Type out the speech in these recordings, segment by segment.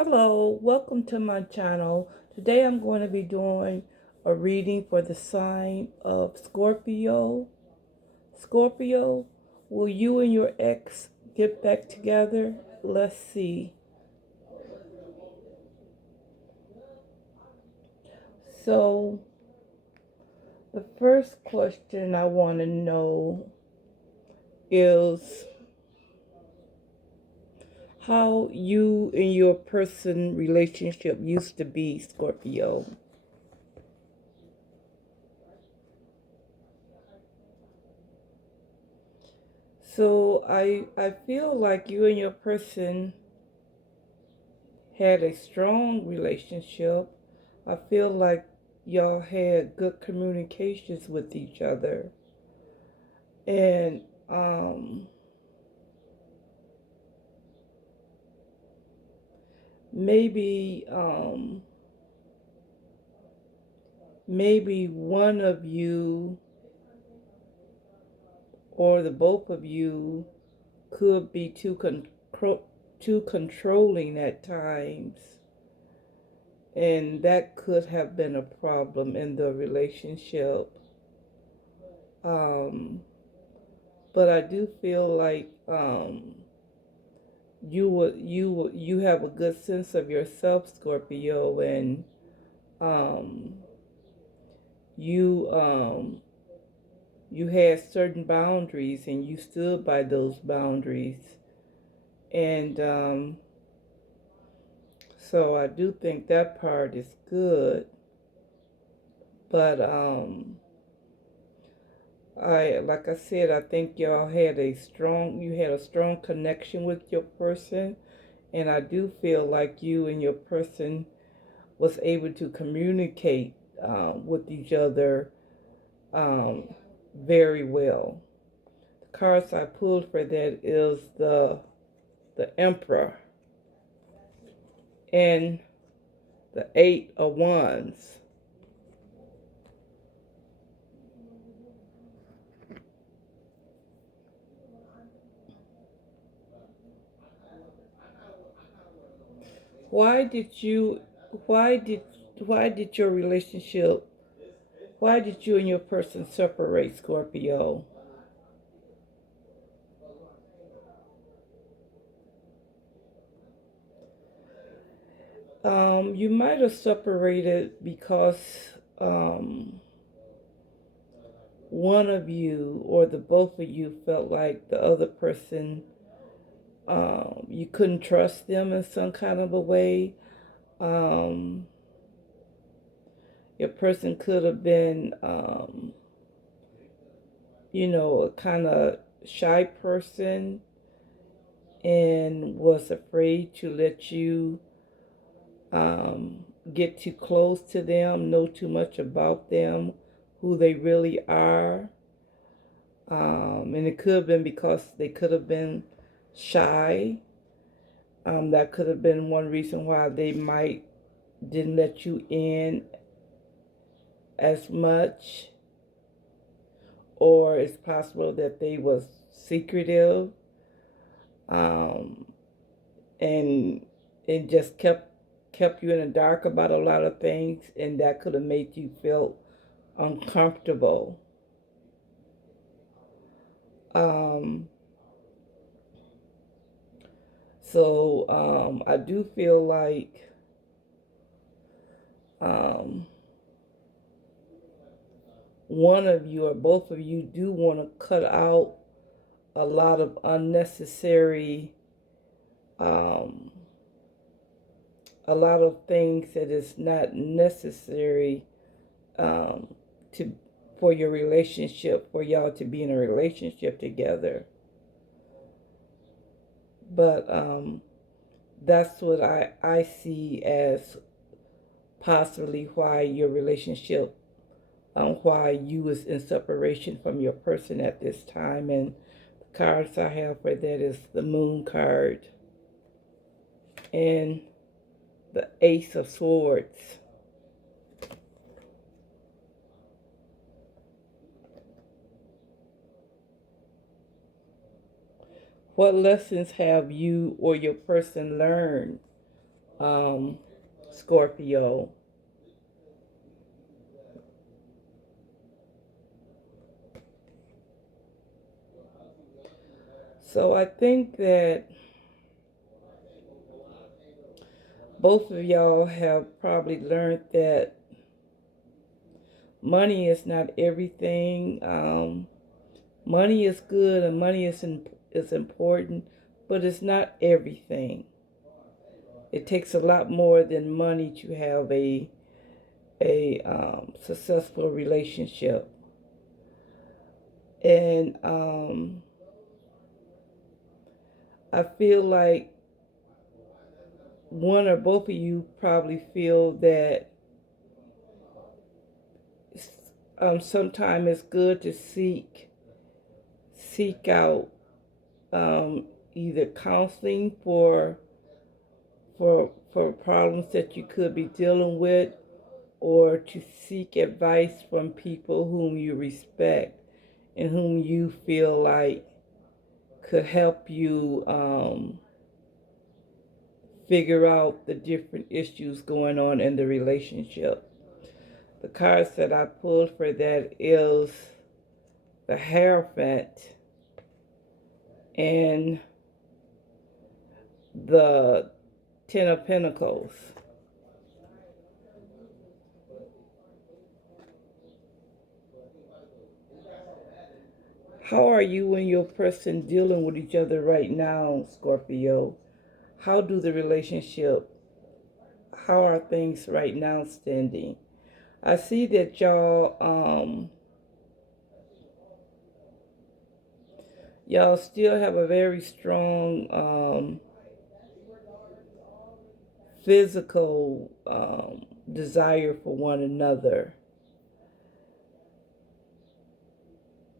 Hello, welcome to my channel. Today I'm going to be doing a reading for the sign of Scorpio. Scorpio, will you and your ex get back together? Let's see. So, the first question I want to know is how you and your person relationship used to be, Scorpio. So I feel like you and your person had a strong relationship. I feel like y'all had good communications with each other. And maybe maybe one of you or the both of you could be too controlling at times, and that could have been a problem in the relationship. Um, but I do feel like you have a good sense of yourself, Scorpio, and um, you you had certain boundaries and you stood by those boundaries, and so I do think that part is good. But I like I said, I think y'all had you had a strong connection with your person, and I do feel like you and your person was able to communicate with each other um, very well. The cards I pulled for that is the Emperor and the Eight of Wands. Why did you? Why did? Why did your relationship? Why did you and your person separate, Scorpio? You might have separated because one of you or the both of you felt like the other person, you couldn't trust them in some kind of a way. Um, your person could have been, a kind of shy person and was afraid to let you get too close to them, know too much about them, who they really are. And it could have been because they could have been shy. That could have been one reason why they might didn't let you in as much, or it's possible that they was secretive, um, and it just kept you in the dark about a lot of things, and that could have made you feel uncomfortable. Um, so I do feel like um, one of you or both of you do want to cut out a lot of unnecessary, um, a lot of things that is not necessary um, to for your relationship, for y'all to be in a relationship together. But that's what I see as possibly why your relationship, why you was in separation from your person at this time. And the cards I have for that is the Moon card and the Ace of Swords. What lessons have you or your person learned um, Scorpio. So I think that both of y'all have probably learned that money is not everything. Money is good and money is important, but it's not everything. It takes a lot more than money to have a successful relationship. And I feel like one or both of you probably feel that sometimes it's good to seek out um, either counseling for problems that you could be dealing with, or to seek advice from people whom you respect and whom you feel like could help you figure out the different issues going on in the relationship. The cards that I pulled for that is the Hierophant and the Ten of Pentacles. How are you and your person dealing with each other right now, Scorpio? How do the relationship, how are things right now standing? I see that y'all still have a very strong physical desire for one another.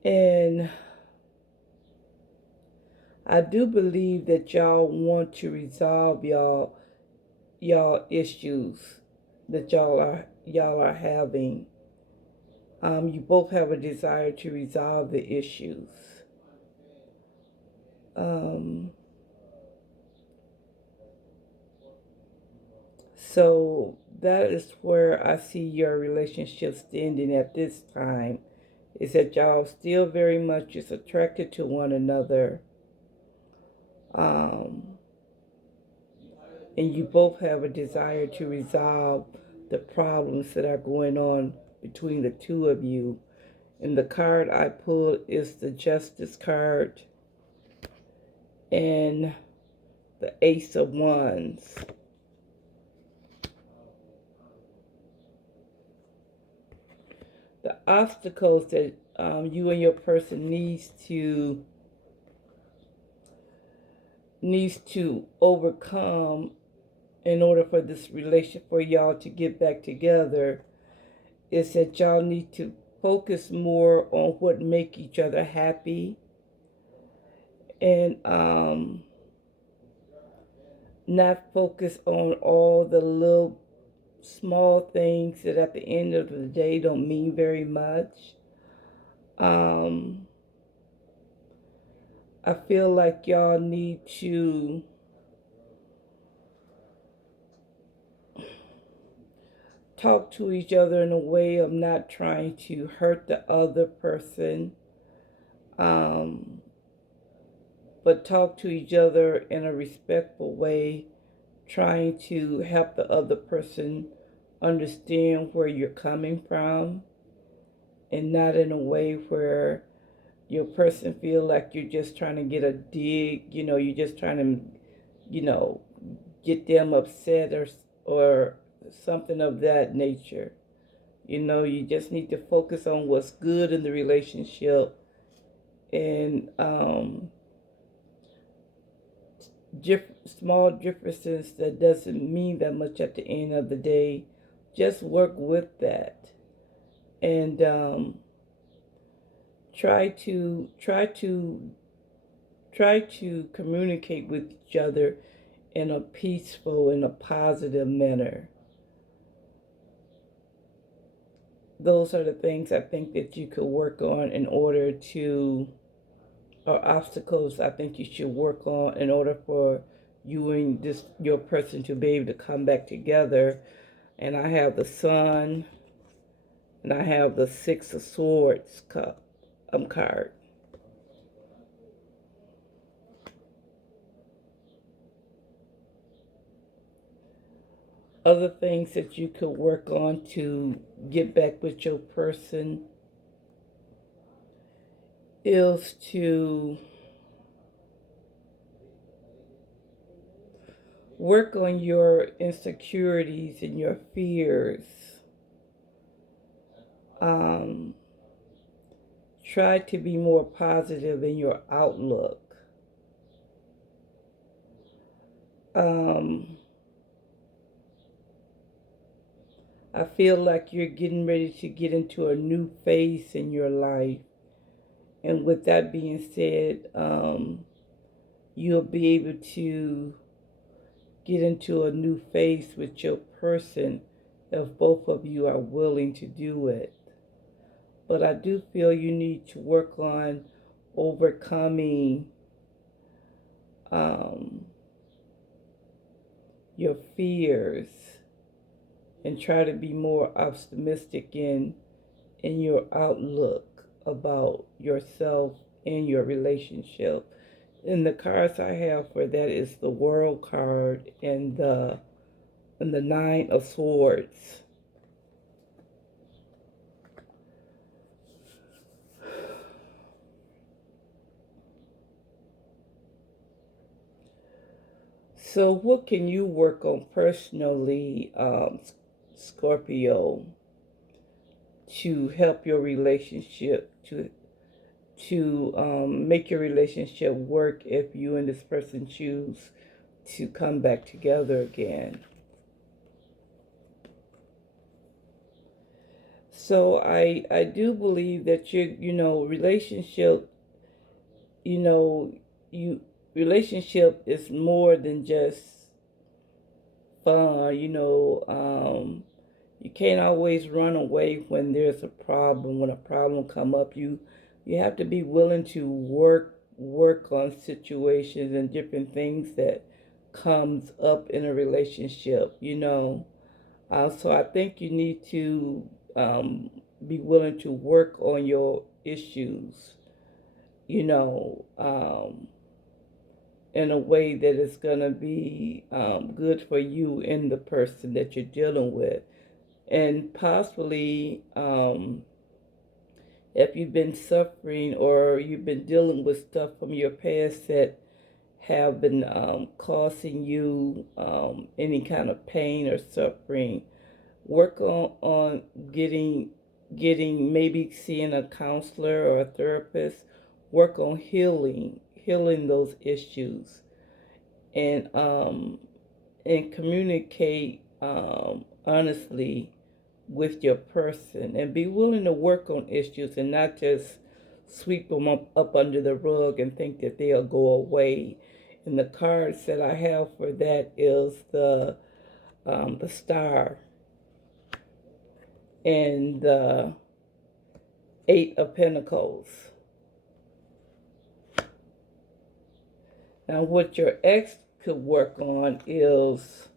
And I do believe that y'all want to resolve y'all issues that y'all are having. You both have a desire to resolve the issues. Um, so that is where I see your relationship standing at this time. Is that y'all still very much is attracted to one another. Um, and you both have a desire to resolve the problems that are going on between the two of you. And the card I pulled is the Justice card and the Ace of Wands. The obstacles that you and your person needs to overcome in order for this relation for y'all to get back together is that y'all need to focus more on what make each other happy, and not focus on all the little small things that at the end of the day don't mean very much. um I feel like y'all need to talk to each other in a way of not trying to hurt the other person, um, but talk to each other in a respectful way, trying to help the other person understand where you're coming from, and not in a way where your person feel like you're just trying to get a dig, you're just trying to, get them upset or something of that nature. You just need to focus on what's good in the relationship, and small differences that doesn't mean that much at the end of the day. Just work with that, and try to communicate with each other in a peaceful and a positive manner. Those are the things I think that you could work on in order to, or obstacles I think you should work on in order for you and your person to be able to come back together. And I have the Sun, and I have the Six of Swords card. Other things that you could work on to get back with your person is to work on your insecurities and your fears. Try to be more positive in your outlook. I feel like you're getting ready to get into a new phase in your life. And with that being said, you'll be able to get into a new phase with your person if both of you are willing to do it. But I do feel you need to work on overcoming your fears and try to be more optimistic in your outlook about yourself and your relationship. And the cards I have for that is the World card and the Nine of Swords. So what can you work on personally, Scorpio, to help your relationship, to make your relationship work if you and this person choose to come back together again? So I do believe that relationship, you know, you relationship is more than just fun. You can't always run away when there's a problem. When a problem come up, you have to be willing to work on situations and different things that comes up in a relationship. So I think you need to be willing to work on your issues, you know, in a way that is going to be good for you and the person that you're dealing with. And possibly, if you've been suffering or you've been dealing with stuff from your past that have been causing you any kind of pain or suffering, work on getting maybe seeing a counselor or a therapist. Work on healing those issues, and communicate honestly with your person, and be willing to work on issues and not just sweep them up under the rug and think that they'll go away. And the cards that I have for that is the Star and the Eight of Pentacles. Now, what your ex could work on is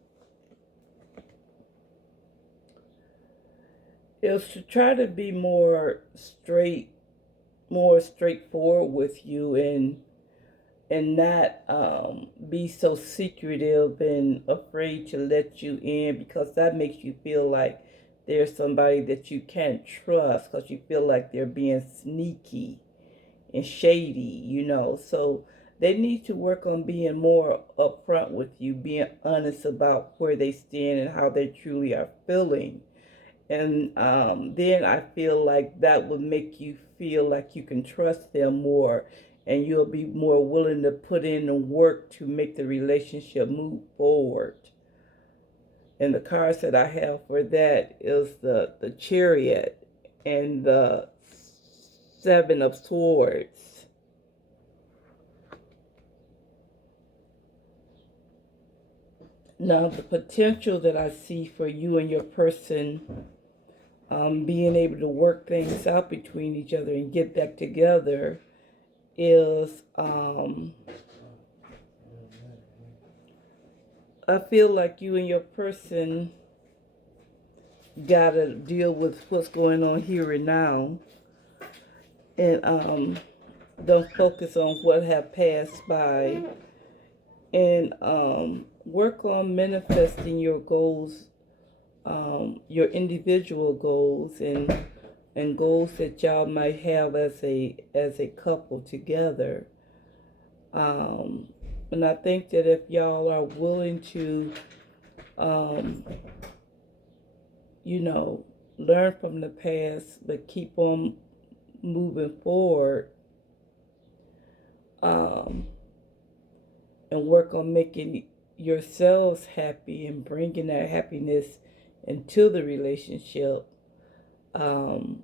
to try to be more straightforward with you, and not be so secretive and afraid to let you in, because that makes you feel like there's somebody that you can't trust, because you feel like they're being sneaky and shady. So they need to work on being more upfront with you, being honest about where they stand and how they truly are feeling. And then I feel like that would make you feel like you can trust them more, and you'll be more willing to put in the work to make the relationship move forward. And the cards that I have for that is the Chariot and the Seven of Swords. Now, the potential that I see for you and your person being able to work things out between each other and get back together is I feel like you and your person gotta deal with what's going on here and now, and don't focus on what have passed by, and work on manifesting your goals, your individual goals, and goals that y'all might have as a couple together. Um, and I think that if y'all are willing to, um, you know, learn from the past but keep on moving forward, um, and work on making yourselves happy and bringing that happiness into the relationship, um,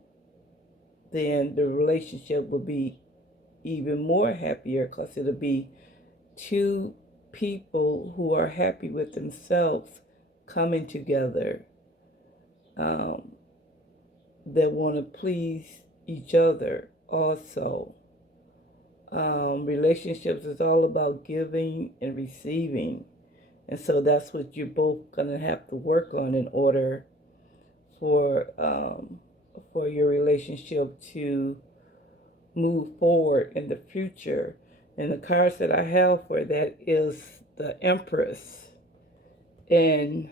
then the relationship will be even more happier because it'll be two people who are happy with themselves coming together, um, that want to please each other also. Relationships is all about giving and receiving. And so that's what you're both going to have to work on in order for your relationship to move forward in the future. And the cards that I have for that is the Empress and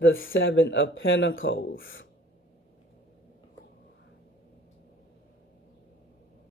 the Seven of Pentacles.